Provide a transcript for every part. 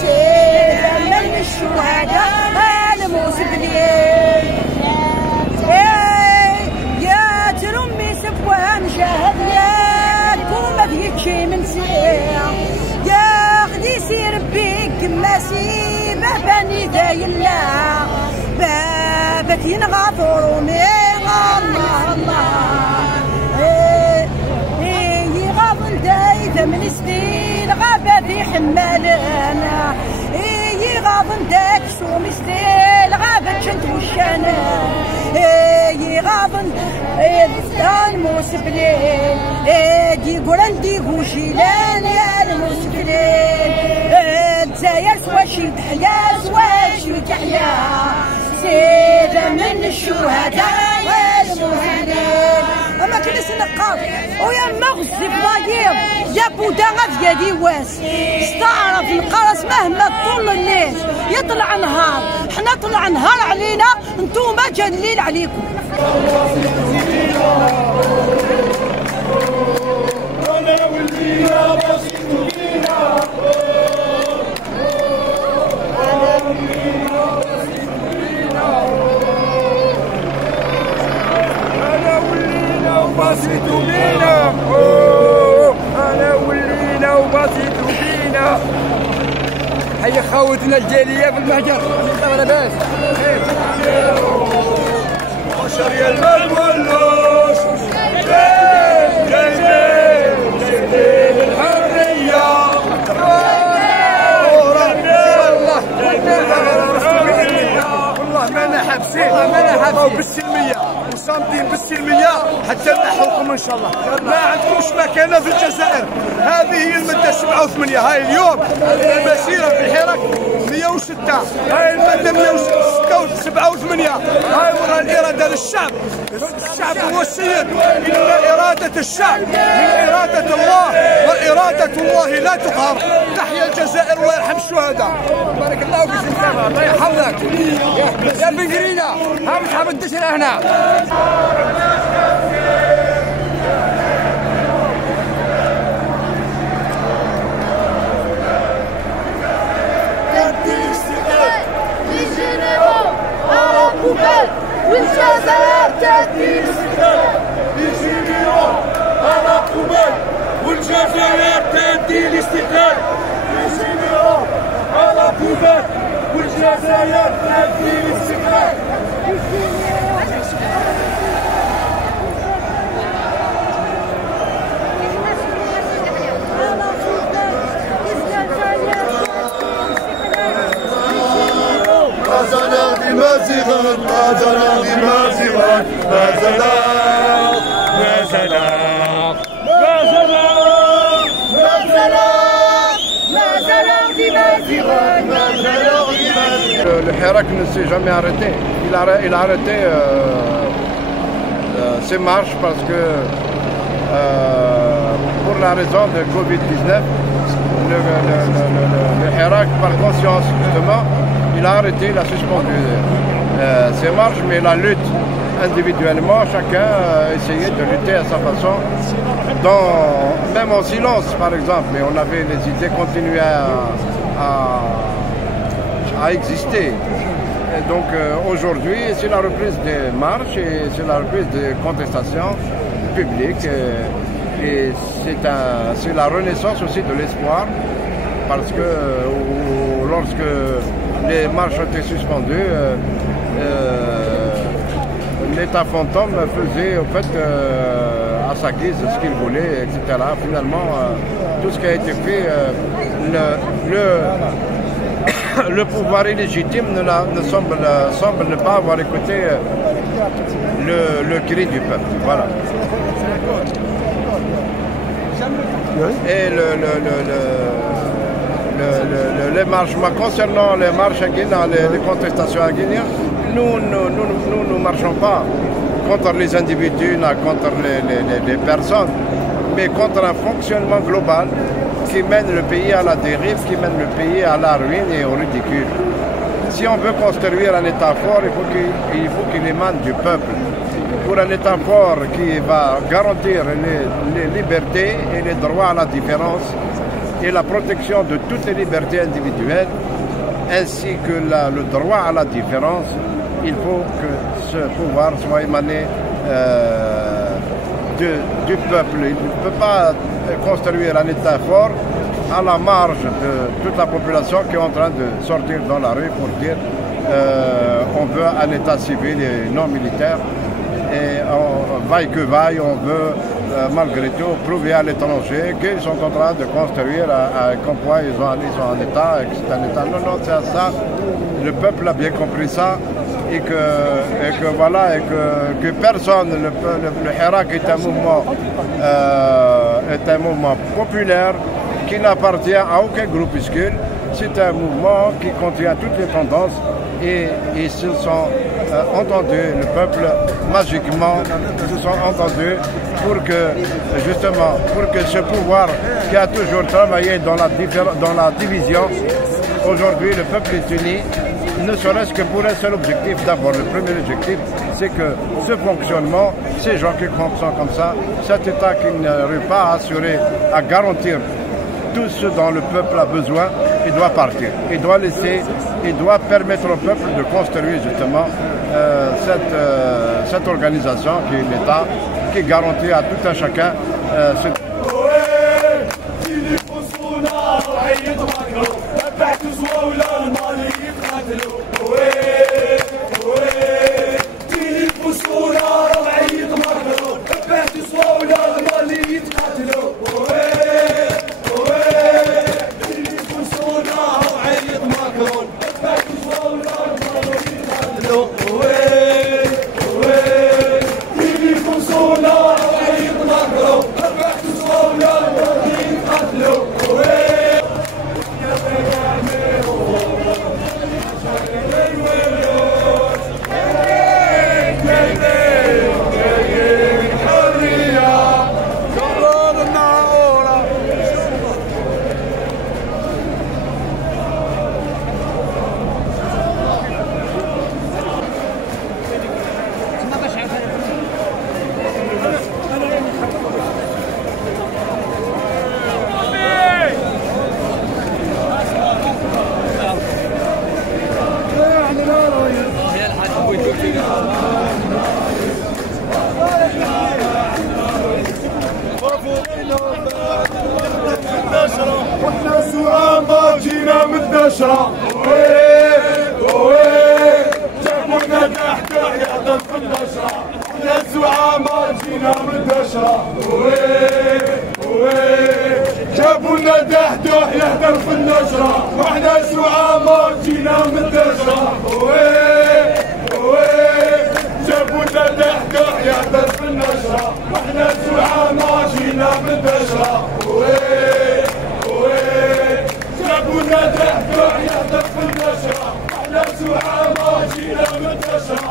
سيدة من الشهداء المسبلين يا ترمي سبوان جاهد لكم بيكي من سيا يا غديسي ربي كماسي باباني دايلا بابك ينغفر من الله يغاضن دايدا من سنين غابة في حمالنا يغاضن داك شو مستيل غابة كنت وشانا يغاضن المسبلين دي قرندي وشيلان يا المسبلين تزاير سواشي تحيا سواشي تحيا سيدة من الشهداء المسبلين اما كنس نقاط ويا مغزي فضاير يا بودا غادي دي واس استعرف القرص مهما طول الناس يطلع نهار حنا طلع نهار علينا نتوما جا الليل عليكم انا ولينا بسيطو بينا وبسيطو بينا انا ولينا وبسيطو بينا حي خوتنا الجاليه في المهجر لاباس شري المال واللوش جايبين الحريه والله ما حابسين بالسلميه وصامدين بالسلميه حتى نحوكم ان شاء الله. ما عندكمش مكانه في الجزائر. هذه هي الماده 87. هاي اليوم المسيره في الحراك 106. هاي الماده 187. هاي وراء الاراده للشعب. الشعب هو السيد. ان اراده الشعب من اراده الله واراده الله لا تقهر. تحيا الجزائر الله يرحم الشهداء. بارك الله فيك سلامه الله يحفظك يا بن قرينه. ها مش حاب تدشنا هنا. والجزائر تهدي الاستقلال للجميع على قبال والجزائر تهدي الاستقلال للجميع على قبال والجزائر تهدي الاستقلال مازغان مازغان مازغان مازغان مازغان Le Hirak ne s'est jamais arrêté. Il a arrêté ses marches parce que pour la raison de Covid-19, le Hirak, par conscience justement, il a arrêté, il a suspendu ses marches, mais la lutte individuellement, chacun essayait de lutter à sa façon, même en silence par exemple, mais on avait les idées continuer à exister. Et donc aujourd'hui, c'est la reprise des marches et c'est la reprise des contestations publiques et c'est la renaissance aussi de l'espoir parce que lorsque les marches ont été suspendues, l'État fantôme faisait au fait à sa guise ce qu'il voulait, etc. Finalement, tout ce qui a été fait, le pouvoir illégitime ne semble ne pas avoir écouté le cri du peuple. Voilà. Et les marches, concernant les marches à Guinée, les contestations à Guinée, nous ne marchons pas contre les individus, contre les personnes, mais contre un fonctionnement global qui mène le pays à la dérive, qui mène le pays à la ruine et au ridicule. Si on veut construire un État fort, il faut qu'il émane du peuple. Pour un État fort qui va garantir les libertés et les droits à la différence, et la protection de toutes les libertés individuelles, ainsi que le droit à la différence, il faut que ce pouvoir soit émané du peuple. Il ne peut pas construire un État fort à la marge de toute la population qui est en train de sortir dans la rue pour dire on veut un État civil et non militaire. Et vaille que vaille, on veut malgré tout prouver à l'étranger qu'ils sont en train de construire comme quoi ils ont un État et que c'est un État. Non, c'est ça. Le peuple a bien compris ça et que voilà, et que personne, le Hirak est un mouvement populaire qui n'appartient à aucun groupuscule. C'est un mouvement qui contient toutes les tendances et ils se sont entendus, le peuple magiquement se sont entendus pour que justement, pour que ce pouvoir qui a toujours travaillé dans la division, aujourd'hui le peuple est uni, ne serait-ce que pour un seul objectif. D'abord, le premier objectif, c'est que ce fonctionnement, ces gens qui fonctionnent comme ça, cet État qui n'arrive pas à assurer, à garantir tout ce dont le peuple a besoin, il doit partir. Il doit laisser, il doit permettre au peuple de construire justement cette organisation qui est l'État, qui garantit à tout un chacun جينا متنشرة جابونا تحت يا في النشرة احنا الزعامة جينا متنشرة جابونا تحت يهدر في النشرة واحنا الزعامة جينا متنشرة جابونا تحت يهدر في النشرة واحنا الزعامة جينا متنشرة جابونا تحت يهدر في النشرة احنا زعامة جينا منتشرة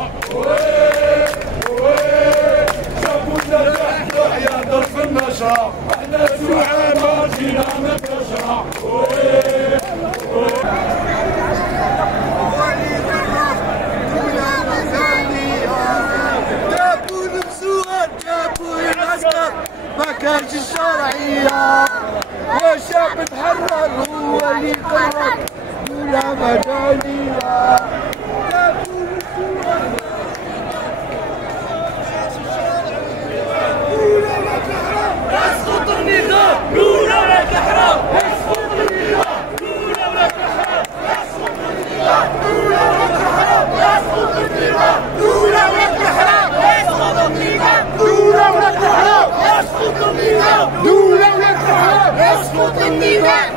جابونا تحت يهدر في النشرة احنا زعامة جينا منتشرة جابوا المسوات جابوا العسكر ما كانش الشرعية والشعب تحرر هو اللي قرر ولا مجالية يسقط النظام دولة الحرام يسقط النظام دولة الحرام يسقط النظام دولة الحرام يسقط النظام دولة الحرام يسقط النظام دولة الحرام يسقط النظام دولة الحرام يسقط النظام